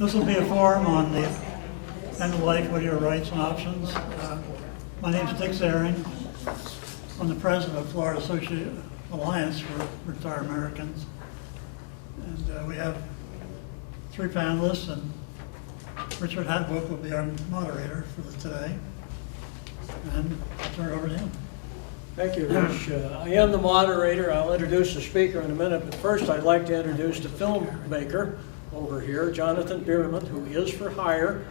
This will be a forum on the end-of-life Whittier rights and options. My name is Dick Zaring. I'm the president of Florida Associate Alliance for Retired Americans. And we have three panelists, and Richard Hatbook will be our moderator for today. And I'll turn it over to him. Thank you, Rich. I am the moderator. I'll introduce the speaker in a minute, but first I'd like to introduce the filmmaker over here, Jonathan Bierman, who is for hire.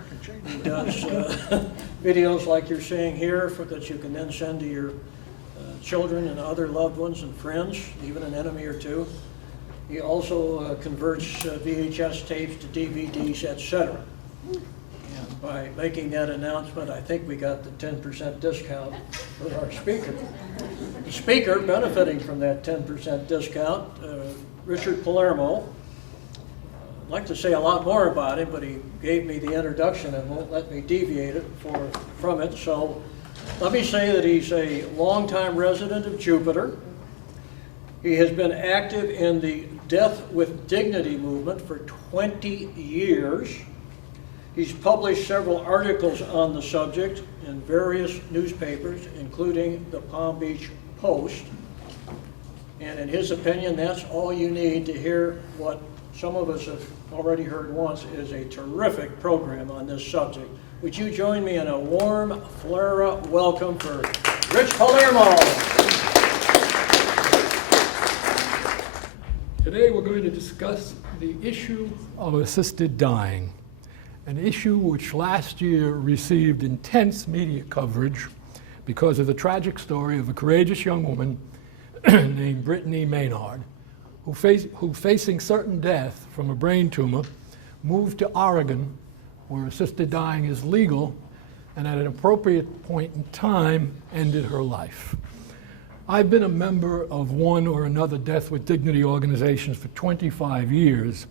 He does videos like you're seeing here that you can then send to your children and other loved ones and friends, even an enemy or two. He also converts VHS tapes to DVDs, etc. And by making that announcement, I think we got the 10% discount for our speaker. The speaker benefiting from that 10% discount, Richard Palermo. I'd like to say a lot more about him, but he gave me the introduction and won't let me deviate it from it. So let me say that he's a longtime resident of Jupiter. He has been active in the Death with Dignity movement for 20 years. He's published several articles on the subject in various newspapers, including the Palm Beach Post. And in his opinion, that's all you need to hear what some of us have already heard once is a terrific program on this subject. Would you join me in a warm Flora welcome for Rich Palermo? Today we're going to discuss the issue of assisted dying, an issue which last year received intense media coverage because of the tragic story of a courageous young woman named Brittany Maynard, who facing certain death from a brain tumor, moved to Oregon, where assisted dying is legal, and at an appropriate point in time, ended her life. I've been a member of one or another Death with Dignity organizations for 25 years,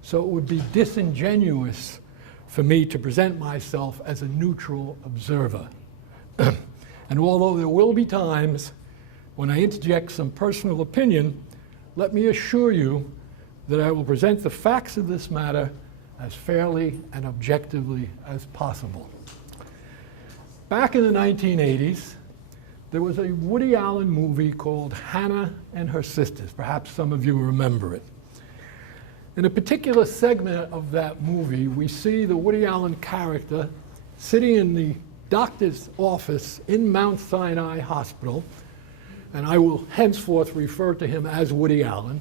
so it would be disingenuous for me to present myself as a neutral observer. And although there will be times when I interject some personal opinion, let me assure you that I will present the facts of this matter as fairly and objectively as possible. Back in the 1980s, there was a Woody Allen movie called Hannah and Her Sisters. Perhaps some of you remember it. In a particular segment of that movie, we see the Woody Allen character sitting in the doctor's office in Mount Sinai Hospital, and I will henceforth refer to him as Woody Allen,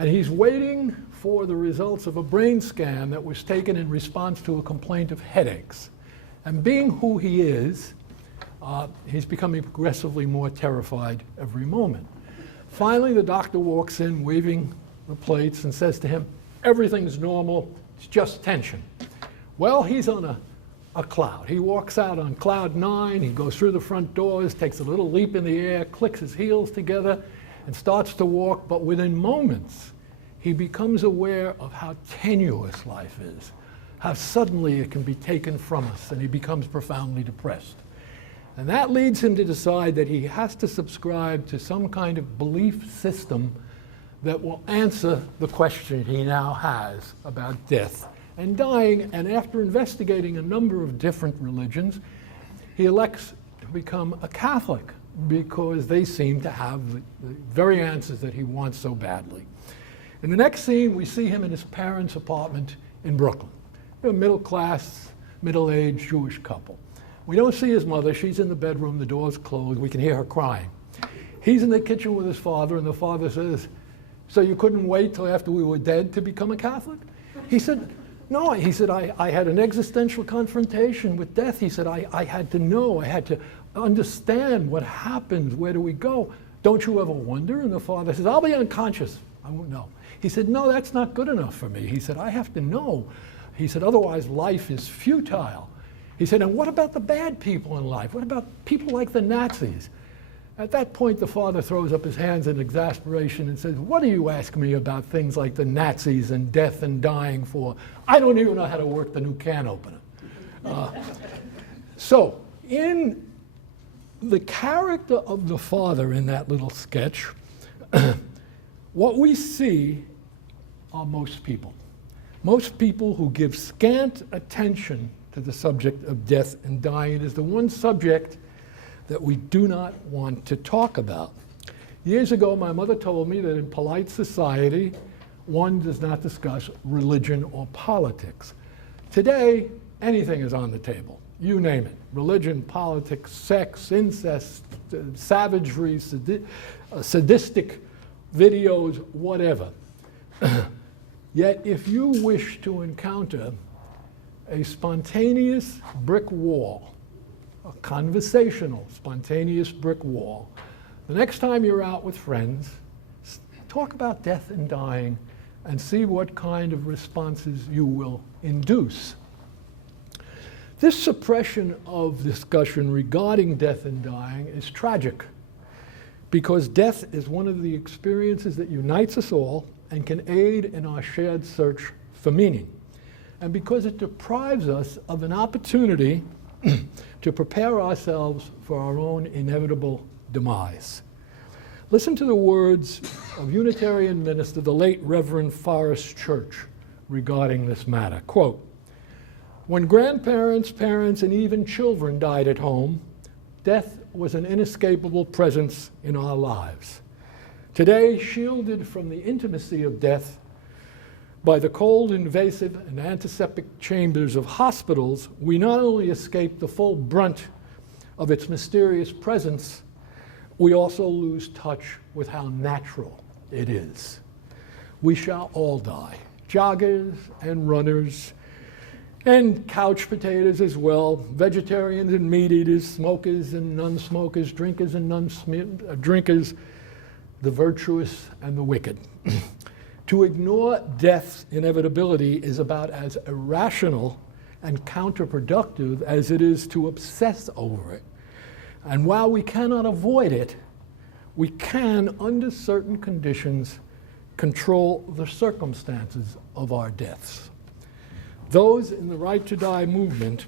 and he's waiting for the results of a brain scan that was taken in response to a complaint of headaches. And being who he is, he's becoming progressively more terrified every moment. Finally, the doctor walks in waving the plates and says to him, "Everything's normal, it's just tension." Well, he's on a cloud. He walks out on cloud 9, he goes through the front doors, takes a little leap in the air, clicks his heels together, and starts to walk, but within moments, he becomes aware of how tenuous life is, how suddenly it can be taken from us, and he becomes profoundly depressed. And that leads him to decide that he has to subscribe to some kind of belief system that will answer the question he now has about death and dying. And after investigating a number of different religions, he elects to become a Catholic because they seem to have the very answers that he wants so badly. In the next scene, we see him in his parents' apartment in Brooklyn. They're a middle-class, middle-aged Jewish couple. We don't see his mother. She's in the bedroom. The door's closed. We can hear her crying. He's in the kitchen with his father, and the father says, "So you couldn't wait till after we were dead to become a Catholic?" He said, "No." He said, I had an existential confrontation with death. He said, I had to know. I had to understand what happens. Where do we go? Don't you ever wonder? And the father says, "I'll be unconscious. I won't know." He said, "No, that's not good enough for me." He said, "I have to know." He said, "Otherwise life is futile." He said, "And what about the bad people in life? What about people like the Nazis?" At that point, the father throws up his hands in exasperation and says, "What do you ask me about things like the Nazis and death and dying for? I don't even know how to work the new can opener." So, in the character of the father in that little sketch, what we see are most people. Most people who give scant attention to the subject of death and dying is the one subject that we do not want to talk about. Years ago, my mother told me that in polite society, one does not discuss religion or politics. Today, anything is on the table. You name it. Religion, politics, sex, incest, savagery, sadistic videos, whatever. Yet, if you wish to encounter a spontaneous brick wall, a conversational, spontaneous brick wall, the next time you're out with friends, talk about death and dying and see what kind of responses you will induce. This suppression of discussion regarding death and dying is tragic because death is one of the experiences that unites us all and can aid in our shared search for meaning. And because it deprives us of an opportunity to prepare ourselves for our own inevitable demise. Listen to the words of Unitarian minister, the late Reverend Forrest Church, regarding this matter. Quote, "When grandparents, parents, and even children died at home, death was an inescapable presence in our lives. Today, shielded from the intimacy of death by the cold, invasive, and antiseptic chambers of hospitals, we not only escape the full brunt of its mysterious presence, we also lose touch with how natural it is. We shall all die, joggers and runners, and couch potatoes as well, vegetarians and meat eaters, smokers and non-smokers, drinkers and non-drinkers, the virtuous and the wicked. To ignore death's inevitability is about as irrational and counterproductive as it is to obsess over it. And while we cannot avoid it, we can, under certain conditions, control the circumstances of our deaths. Those in the Right to Die movement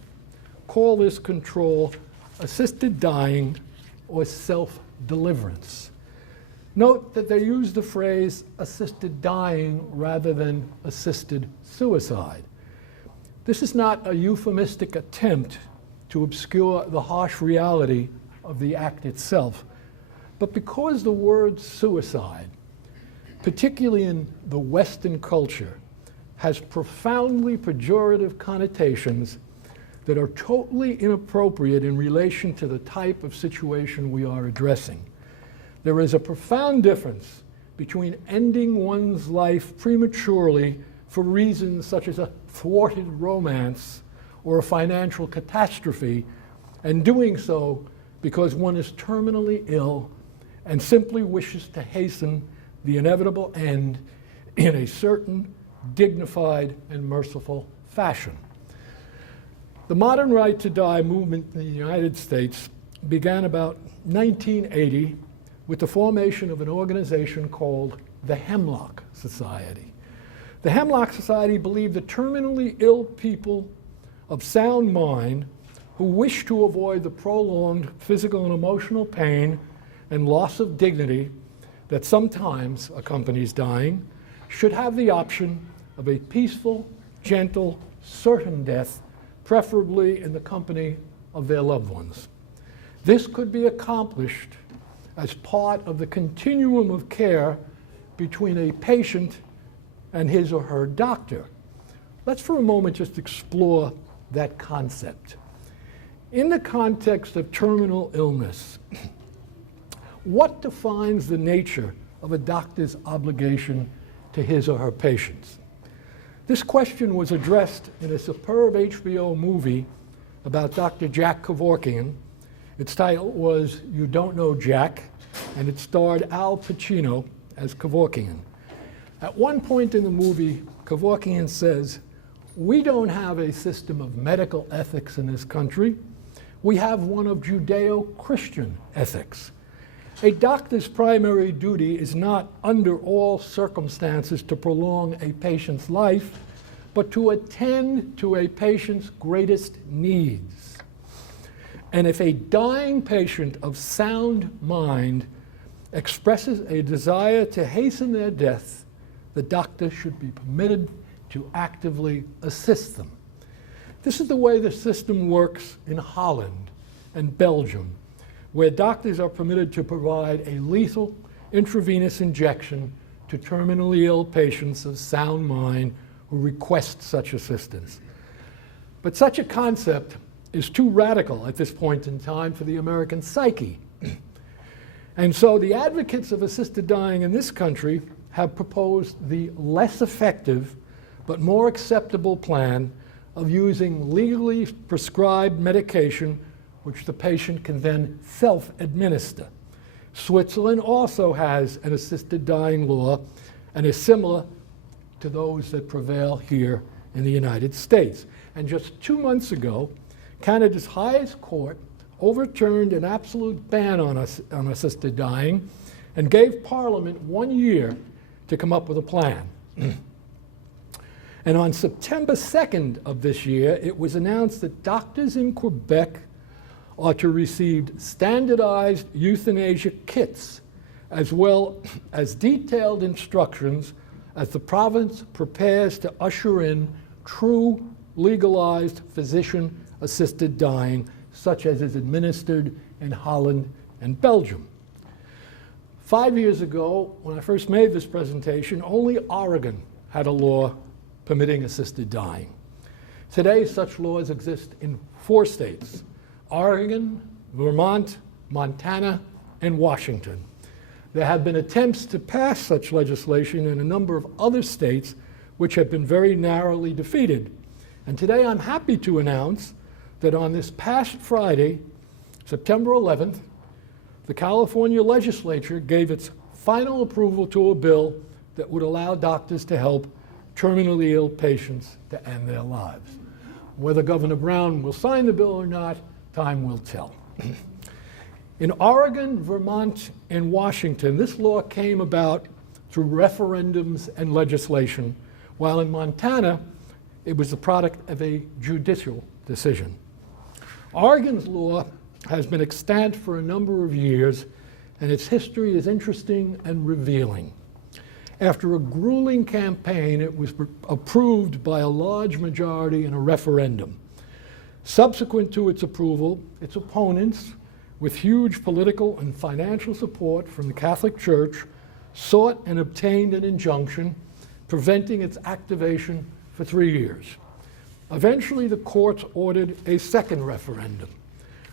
call this control assisted dying or self-deliverance. Note that they use the phrase assisted dying rather than assisted suicide. This is not a euphemistic attempt to obscure the harsh reality of the act itself, but because the word suicide, particularly in the Western culture, has profoundly pejorative connotations that are totally inappropriate in relation to the type of situation we are addressing. There is a profound difference between ending one's life prematurely for reasons such as a thwarted romance or a financial catastrophe, and doing so because one is terminally ill and simply wishes to hasten the inevitable end in a certain dignified and merciful fashion. The modern Right to Die movement in the United States began about 1980 with the formation of an organization called the Hemlock Society. The Hemlock Society believed that terminally ill people of sound mind who wish to avoid the prolonged physical and emotional pain and loss of dignity that sometimes accompanies dying should have the option of a peaceful, gentle, certain death, preferably in the company of their loved ones. This could be accomplished as part of the continuum of care between a patient and his or her doctor. Let's for a moment just explore that concept. In the context of terminal illness, what defines the nature of a doctor's obligation to his or her patients? This question was addressed in a superb HBO movie about Dr. Jack Kevorkian. Its title was You Don't Know Jack, and it starred Al Pacino as Kevorkian. At one point in the movie, Kevorkian says, "We don't have a system of medical ethics in this country. We have one of Judeo-Christian ethics. A doctor's primary duty is not under all circumstances to prolong a patient's life, but to attend to a patient's greatest needs. And if a dying patient of sound mind expresses a desire to hasten their death, the doctor should be permitted to actively assist them. This is the way the system works in Holland and Belgium, where doctors are permitted to provide a lethal intravenous injection to terminally ill patients of sound mind who request such assistance. But such a concept is too radical at this point in time for the American psyche. And so the advocates of assisted dying in this country have proposed the less effective but more acceptable plan of using legally prescribed medication which the patient can then self-administer. Switzerland also has an assisted dying law and is similar to those that prevail here in the United States. And just 2 months ago, Canada's highest court overturned an absolute ban on assisted dying and gave Parliament 1 year to come up with a plan. And on September 2nd of this year, it was announced that doctors in Quebec are to receive standardized euthanasia kits, as well as detailed instructions as the province prepares to usher in true legalized physician-assisted dying, such as is administered in Holland and Belgium. 5 years ago, when I first made this presentation, only Oregon had a law permitting assisted dying. Today, such laws exist in 4 states: Oregon, Vermont, Montana, and Washington. There have been attempts to pass such legislation in a number of other states which have been very narrowly defeated. And today I'm happy to announce that on this past Friday, September 11th, the California legislature gave its final approval to a bill that would allow doctors to help terminally ill patients to end their lives. Whether Governor Brown will sign the bill or not, time will tell. In Oregon, Vermont, and Washington, this law came about through referendums and legislation, while in Montana, it was the product of a judicial decision. Oregon's law has been extant for a number of years, and its history is interesting and revealing. After a grueling campaign, it was approved by a large majority in a referendum. Subsequent to its approval, its opponents, with huge political and financial support from the Catholic Church, sought and obtained an injunction preventing its activation for 3 years. Eventually, the courts ordered a second referendum,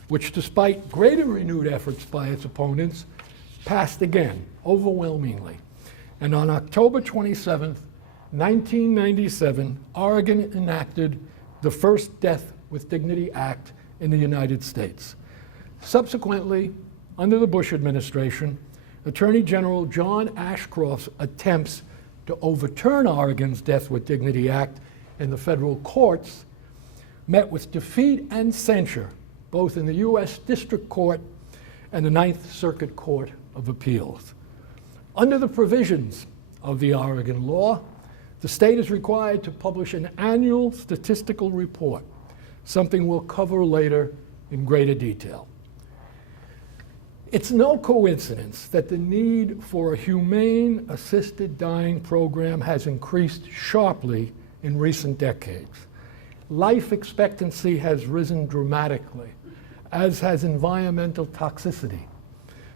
which, despite greater renewed efforts by its opponents, passed again, overwhelmingly. And on October 27, 1997, Oregon enacted the first Death with Dignity Act in the United States. Subsequently, under the Bush administration, Attorney General John Ashcroft's attempts to overturn Oregon's Death with Dignity Act in the federal courts met with defeat and censure, both in the U.S. District Court and the Ninth Circuit Court of Appeals. Under the provisions of the Oregon law, the state is required to publish an annual statistical report, something we'll cover later in greater detail. It's no coincidence that the need for a humane assisted dying program has increased sharply in recent decades. Life expectancy has risen dramatically, as has environmental toxicity.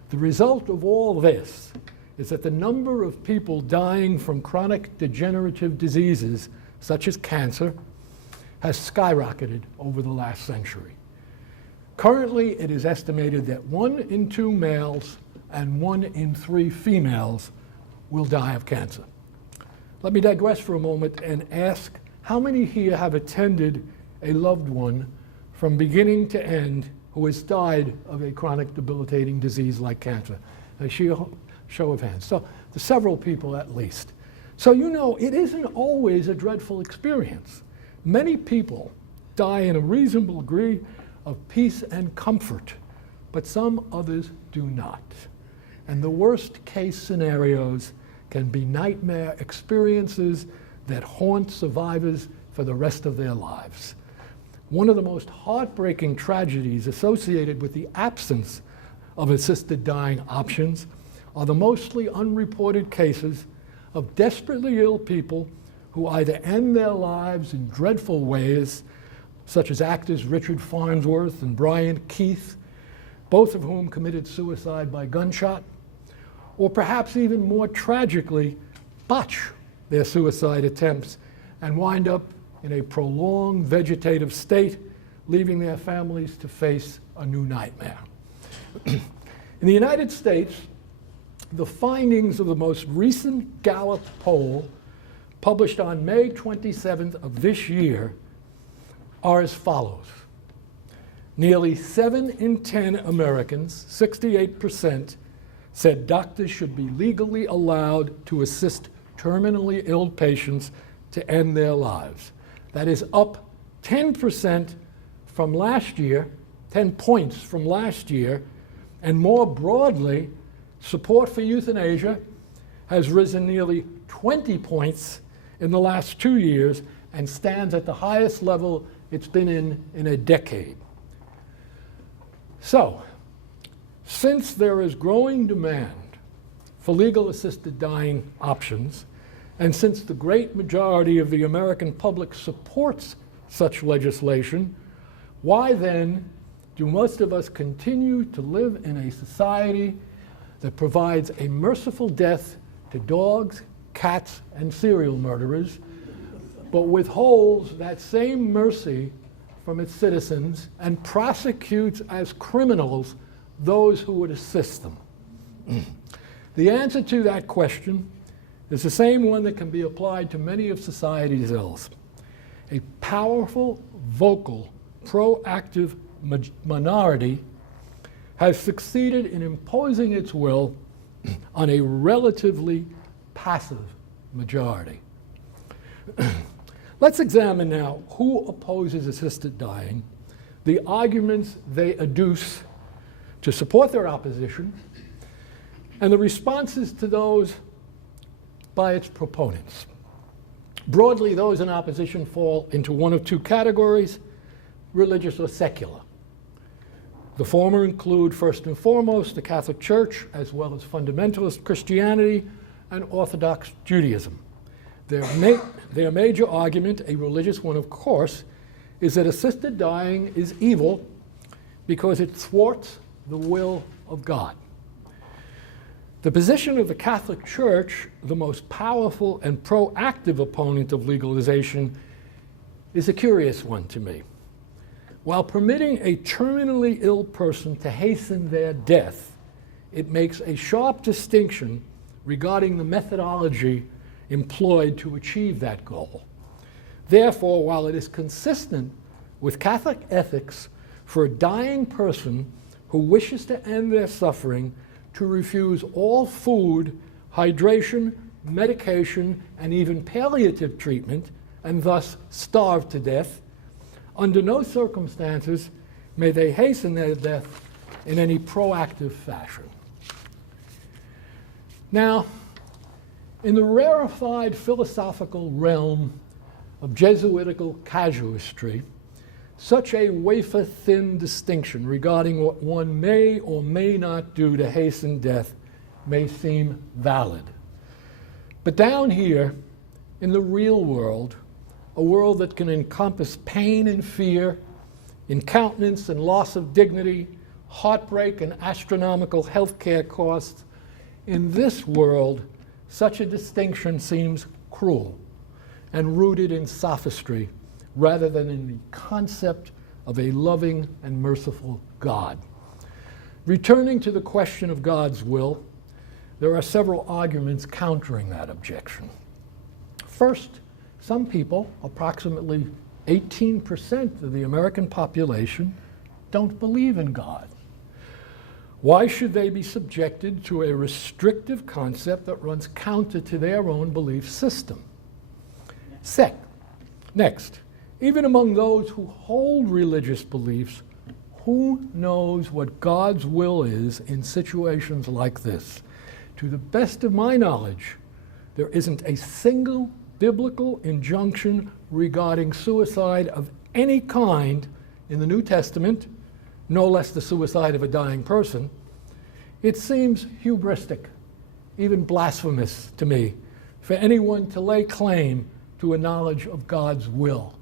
The result of all this is that the number of people dying from chronic degenerative diseases, such as cancer, has skyrocketed over the last century. Currently, it is estimated that 1 in 2 males and 1 in 3 females will die of cancer. Let me digress for a moment and ask, how many here have attended a loved one from beginning to end who has died of a chronic debilitating disease like cancer? A show of hands. So there's several people at least. So you know, it isn't always a dreadful experience. Many people die in a reasonable degree of peace and comfort, but some others do not. And the worst case scenarios can be nightmare experiences that haunt survivors for the rest of their lives. One of the most heartbreaking tragedies associated with the absence of assisted dying options are the mostly unreported cases of desperately ill people who either end their lives in dreadful ways, such as actors Richard Farnsworth and Brian Keith, both of whom committed suicide by gunshot, or perhaps even more tragically, botch their suicide attempts and wind up in a prolonged vegetative state, leaving their families to face a new nightmare. In the United States, the findings of the most recent Gallup poll, published on May 27th of this year, are as follows. Nearly 7 in 10 Americans, 68%, said doctors should be legally allowed to assist terminally ill patients to end their lives. That is up 10% from last year, 10 points from last year, and more broadly, support for euthanasia has risen nearly 20 points in the last 2 years and stands at the highest level it's been in a decade. So, since there is growing demand for legal assisted dying options, and since the great majority of the American public supports such legislation, why then do most of us continue to live in a society that provides a merciful death to dogs, cats, and serial murderers, but withholds that same mercy from its citizens and prosecutes as criminals those who would assist them? The answer to that question is the same one that can be applied to many of society's ills. A powerful, vocal, proactive minority has succeeded in imposing its will on a relatively passive majority. Let's examine now who opposes assisted dying, the arguments they adduce to support their opposition, and the responses to those by its proponents. Broadly, those in opposition fall into one of two categories: religious or secular. The former include, first and foremost, the Catholic Church, as well as fundamentalist Christianity and Orthodox Judaism. Their major argument, a religious one of course, is that assisted dying is evil because it thwarts the will of God. The position of the Catholic Church, the most powerful and proactive opponent of legalization, is a curious one to me. While permitting a terminally ill person to hasten their death, it makes a sharp distinction regarding the methodology employed to achieve that goal. Therefore, while it is consistent with Catholic ethics for a dying person who wishes to end their suffering to refuse all food, hydration, medication, and even palliative treatment, and thus starve to death, under no circumstances may they hasten their death in any proactive fashion. Now, in the rarefied philosophical realm of Jesuitical casuistry, such a wafer-thin distinction regarding what one may or may not do to hasten death may seem valid. But down here, in the real world, a world that can encompass pain and fear, incontinence and loss of dignity, heartbreak and astronomical healthcare costs, in this world, such a distinction seems cruel and rooted in sophistry rather than in the concept of a loving and merciful God. Returning to the question of God's will, there are several arguments countering that objection. First, some people, approximately 18% of the American population, don't believe in God. Why should they be subjected to a restrictive concept that runs counter to their own belief system? Next, even among those who hold religious beliefs, who knows what God's will is in situations like this? To the best of my knowledge, there isn't a single biblical injunction regarding suicide of any kind in the New Testament, no less the suicide of a dying person. It seems hubristic, even blasphemous to me, for anyone to lay claim to a knowledge of God's will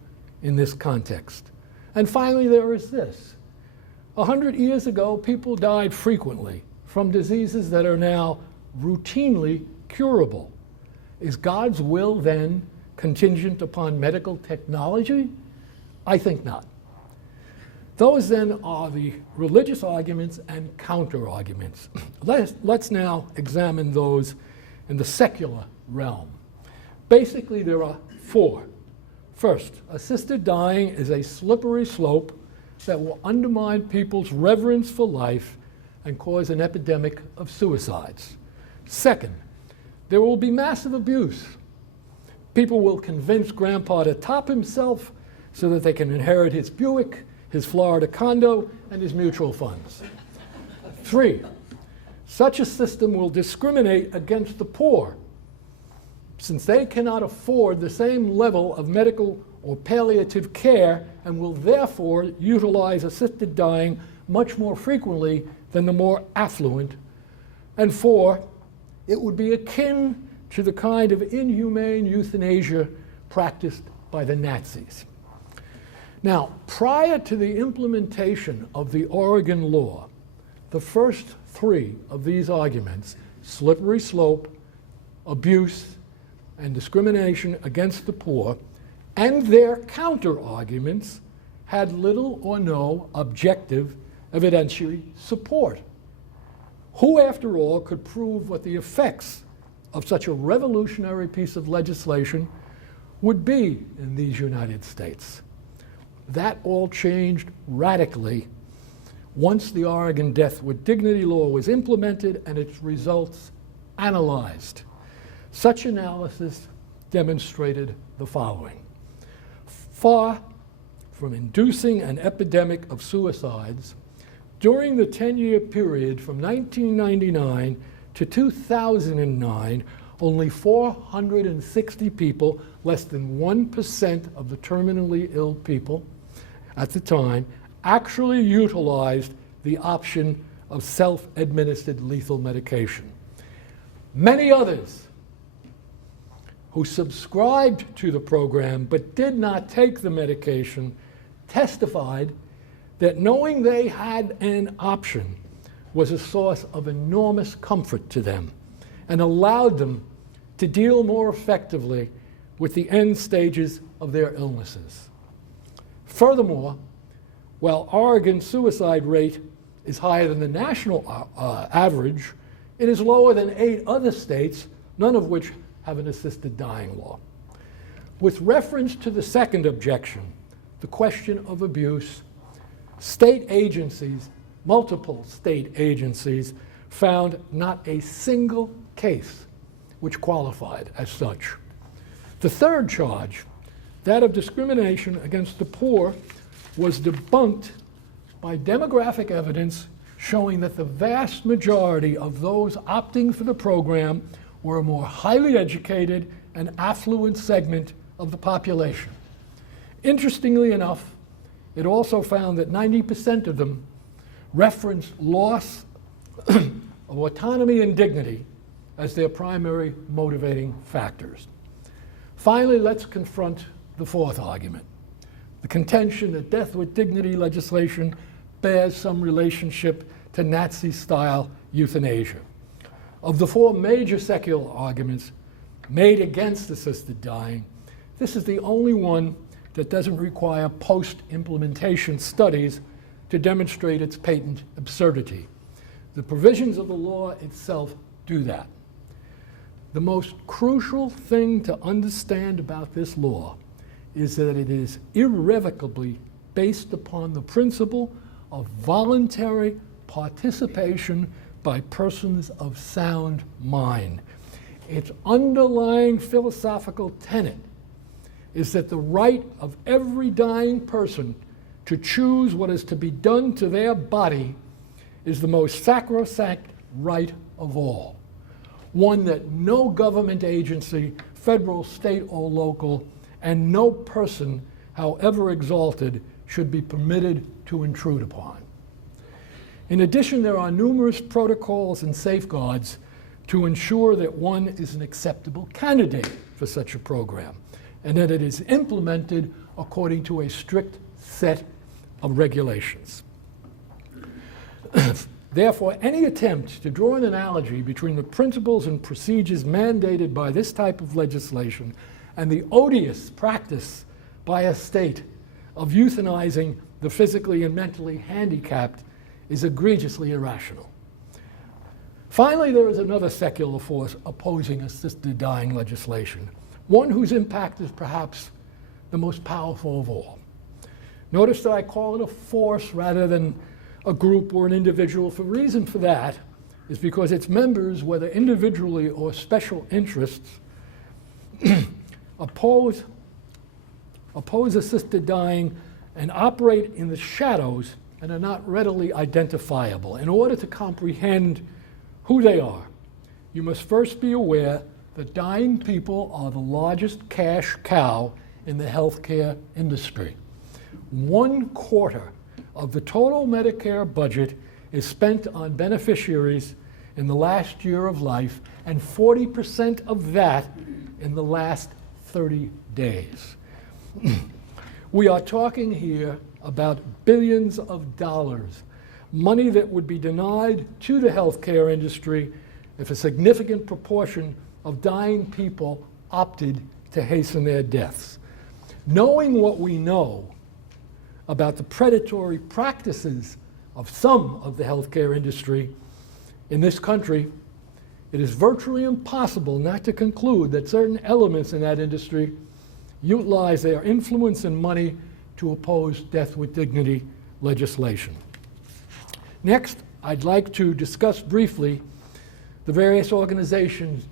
in this context. And finally, there is this. 100 years ago, people died frequently from diseases that are now routinely curable. Is God's will then contingent upon medical technology? I think not. Those then are the religious arguments and counter-arguments. Let's now examine those in the secular realm. Basically, there are four. First, assisted dying is a slippery slope that will undermine people's reverence for life and cause an epidemic of suicides. Second, there will be massive abuse. People will convince Grandpa to top himself so that they can inherit his Buick, his Florida condo, and his mutual funds. Three, such a system will discriminate against the poor, since they cannot afford the same level of medical or palliative care and will therefore utilize assisted dying much more frequently than the more affluent. And four, it would be akin to the kind of inhumane euthanasia practiced by the Nazis. Now, prior to the implementation of the Oregon law, the first three of these arguments, slippery slope, abuse, and discrimination against the poor, and their counter-arguments had little or no objective evidentiary support. Who, after all, could prove what the effects of such a revolutionary piece of legislation would be in these United States? That all changed radically once the Oregon Death with Dignity law was implemented and its results analyzed. Such analysis demonstrated the following. Far from inducing an epidemic of suicides, during the 10-year period from 1999 to 2009, only 460 people, less than 1% of the terminally ill people at the time, actually utilized the option of self-administered lethal medication. Many others who subscribed to the program but did not take the medication testified that knowing they had an option was a source of enormous comfort to them and allowed them to deal more effectively with the end stages of their illnesses. Furthermore, while Oregon's suicide rate is higher than the national average, it is lower than 8 other states, none of which have an assisted dying law. With reference to the second objection, the question of abuse, state agencies, multiple state agencies, found not a single case which qualified as such. The third charge, that of discrimination against the poor, was debunked by demographic evidence showing that the vast majority of those opting for the program were a more highly educated and affluent segment of the population. Interestingly enough, it also found that 90% of them referenced loss of autonomy and dignity as their primary motivating factors. Finally, let's confront the fourth argument, the contention that death with dignity legislation bears some relationship to Nazi-style euthanasia. Of the four major secular arguments made against assisted dying, this is the only one that doesn't require post-implementation studies to demonstrate its patent absurdity. The provisions of the law itself do that. The most crucial thing to understand about this law is that it is irrevocably based upon the principle of voluntary participation by persons of sound mind. Its underlying philosophical tenet is that the right of every dying person to choose what is to be done to their body is the most sacrosanct right of all, one that no government agency, federal, state, or local, and no person, however exalted, should be permitted to intrude upon. In addition, there are numerous protocols and safeguards to ensure that one is an acceptable candidate for such a program. and that it is implemented according to a strict set of regulations. Therefore, any attempt to draw an analogy between the principles and procedures mandated by this type of legislation and the odious practice by a state of euthanizing the physically and mentally handicapped is egregiously irrational. Finally, there is another secular force opposing assisted dying legislation, one whose impact is perhaps the most powerful of all. Notice that I call it a force rather than a group or an individual. The reason for that is because its members, whether individually or special interests, oppose assisted dying and operate in the shadows and are not readily identifiable. In order to comprehend who they are, you must first be aware that dying people are the largest cash cow in the healthcare industry. 1/4 of the total Medicare budget is spent on beneficiaries in the last year of life, and 40% of that in the last 30 days. We are talking here about billions of dollars, money that would be denied to the healthcare industry if a significant proportion of dying people opted to hasten their deaths. Knowing what we know about the predatory practices of some of the healthcare industry in this country, it is virtually impossible not to conclude that certain elements in that industry utilize their influence and money to oppose death with dignity legislation. Next, I'd like to discuss briefly the various organizations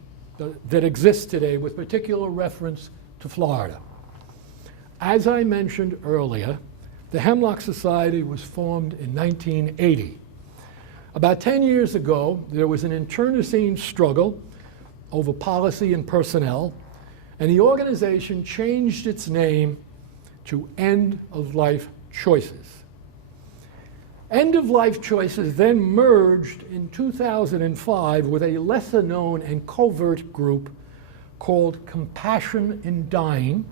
that exist today with particular reference to Florida. As I mentioned earlier, the Hemlock Society was formed in 1980. About 10 years ago, there was an internecine struggle over policy and personnel, and the organization changed its name to End of Life Choices. End of Life Choices then merged in 2005 with a lesser known and covert group called Compassion in Dying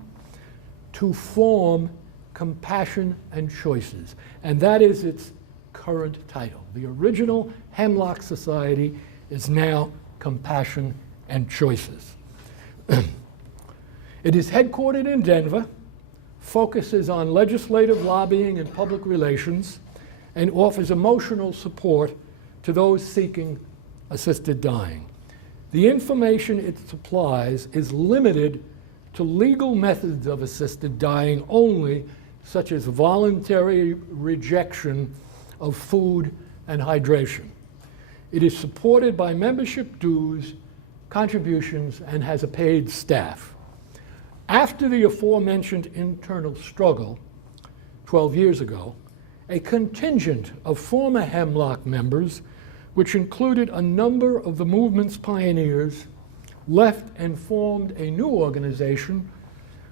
to form Compassion and Choices, and that is its current title. The original Hemlock Society is now Compassion and Choices. It is headquartered in Denver, focuses on legislative lobbying and public relations, and offers emotional support to those seeking assisted dying. The information it supplies is limited to legal methods of assisted dying only, such as voluntary rejection of food and hydration. It is supported by membership dues, contributions, and has a paid staff. After the aforementioned internal struggle 12 years ago, a contingent of former Hemlock members, which included a number of the movement's pioneers, left and formed a new organization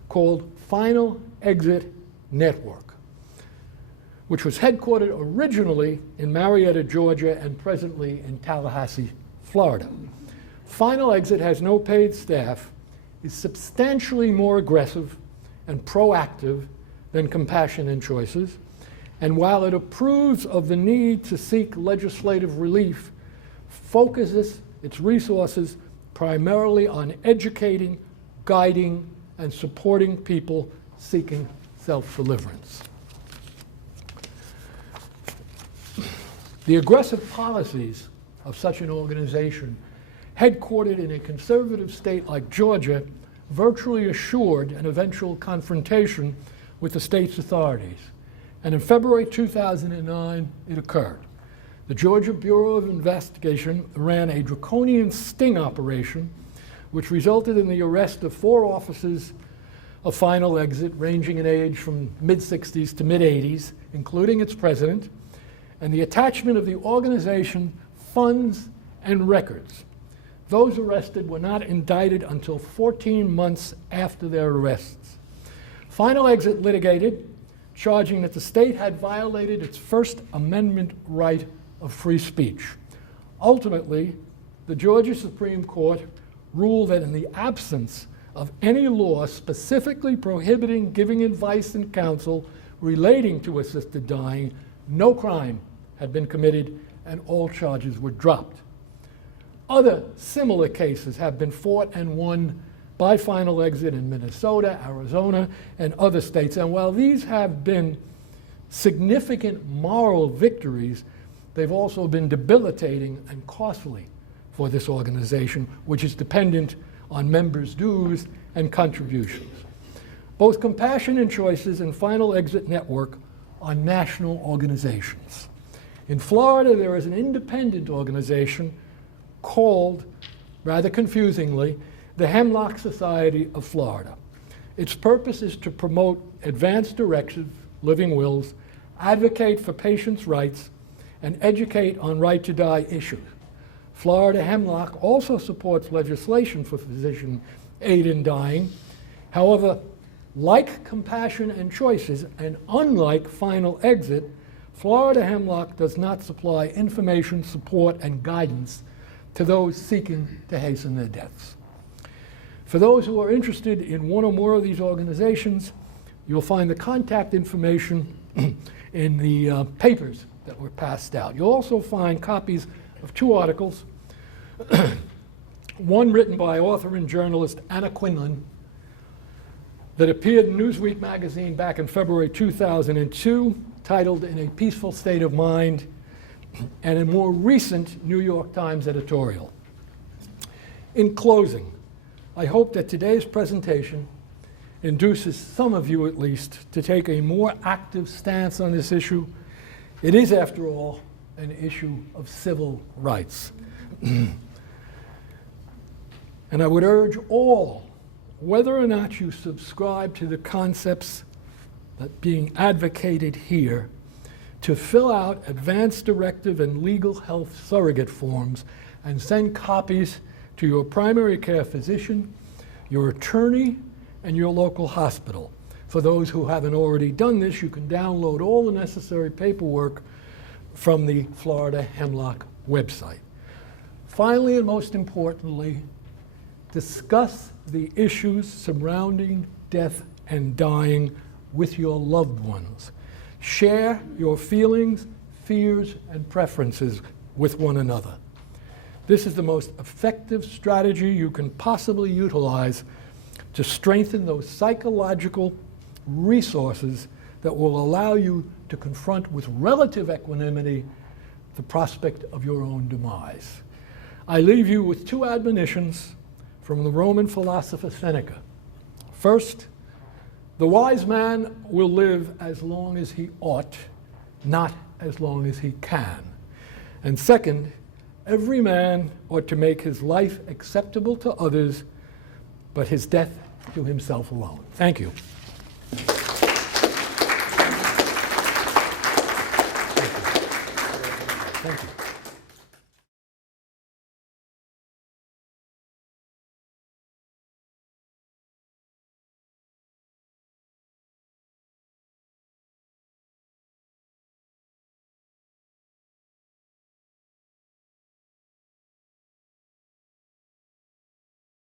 called Final Exit Network, which was headquartered originally in Marietta, Georgia, and presently in Tallahassee, Florida. Final Exit has no paid staff, is substantially more aggressive and proactive than Compassion and Choices, and while it approves of the need to seek legislative relief, focuses its resources primarily on educating, guiding, and supporting people seeking self-deliverance. The aggressive policies of such an organization, headquartered in a conservative state like Georgia, virtually assured an eventual confrontation with the state's authorities. And in February 2009, it occurred. The Georgia Bureau of Investigation ran a draconian sting operation, which resulted in the arrest of 4 officers of Final Exit, ranging in age from mid-60s to mid-80s, including its president, and the attachment of the organization funds and records. Those arrested were not indicted until 14 months after their arrests. Final Exit litigated, charging that the state had violated its First Amendment right of free speech. Ultimately, the Georgia Supreme Court ruled that in the absence of any law specifically prohibiting giving advice and counsel relating to assisted dying, no crime had been committed and all charges were dropped. Other similar cases have been fought and won by final exit in Minnesota, Arizona, and other states. And while these have been significant moral victories, they've also been debilitating and costly for this organization, which is dependent on members' dues and contributions. Both Compassion and Choices and Final Exit Network are national organizations. In Florida, there is an independent organization called, rather confusingly, the Hemlock Society of Florida. Its purpose is to promote advanced directive living wills, advocate for patients' rights, and educate on right to die issues. Florida Hemlock also supports legislation for physician aid in dying. However, like Compassion and Choices, and unlike Final Exit, Florida Hemlock does not supply information, support, and guidance to those seeking to hasten their deaths. For those who are interested in one or more of these organizations, you'll find the contact information in the papers that were passed out. You'll also find copies of 2 articles, one written by author and journalist Anna Quinlan that appeared in Newsweek magazine back in February 2002, titled In a Peaceful State of Mind, and a more recent New York Times editorial. In closing, I hope that today's presentation induces some of you at least to take a more active stance on this issue. It is, after all, an issue of civil rights. And I would urge all, whether or not you subscribe to the concepts that being advocated here, to fill out advance directive and legal health surrogate forms and send copies to your primary care physician, your attorney, and your local hospital. For those who haven't already done this, you can download all the necessary paperwork from the Florida Hemlock website. Finally, and most importantly, discuss the issues surrounding death and dying with your loved ones. Share your feelings, fears, and preferences with one another. This is the most effective strategy you can possibly utilize to strengthen those psychological resources that will allow you to confront with relative equanimity the prospect of your own demise. I leave you with 2 admonitions from the Roman philosopher Seneca. First, the wise man will live as long as he ought, not as long as he can. And second, every man ought to make his life acceptable to others, but his death to himself alone. Thank you. Thank you.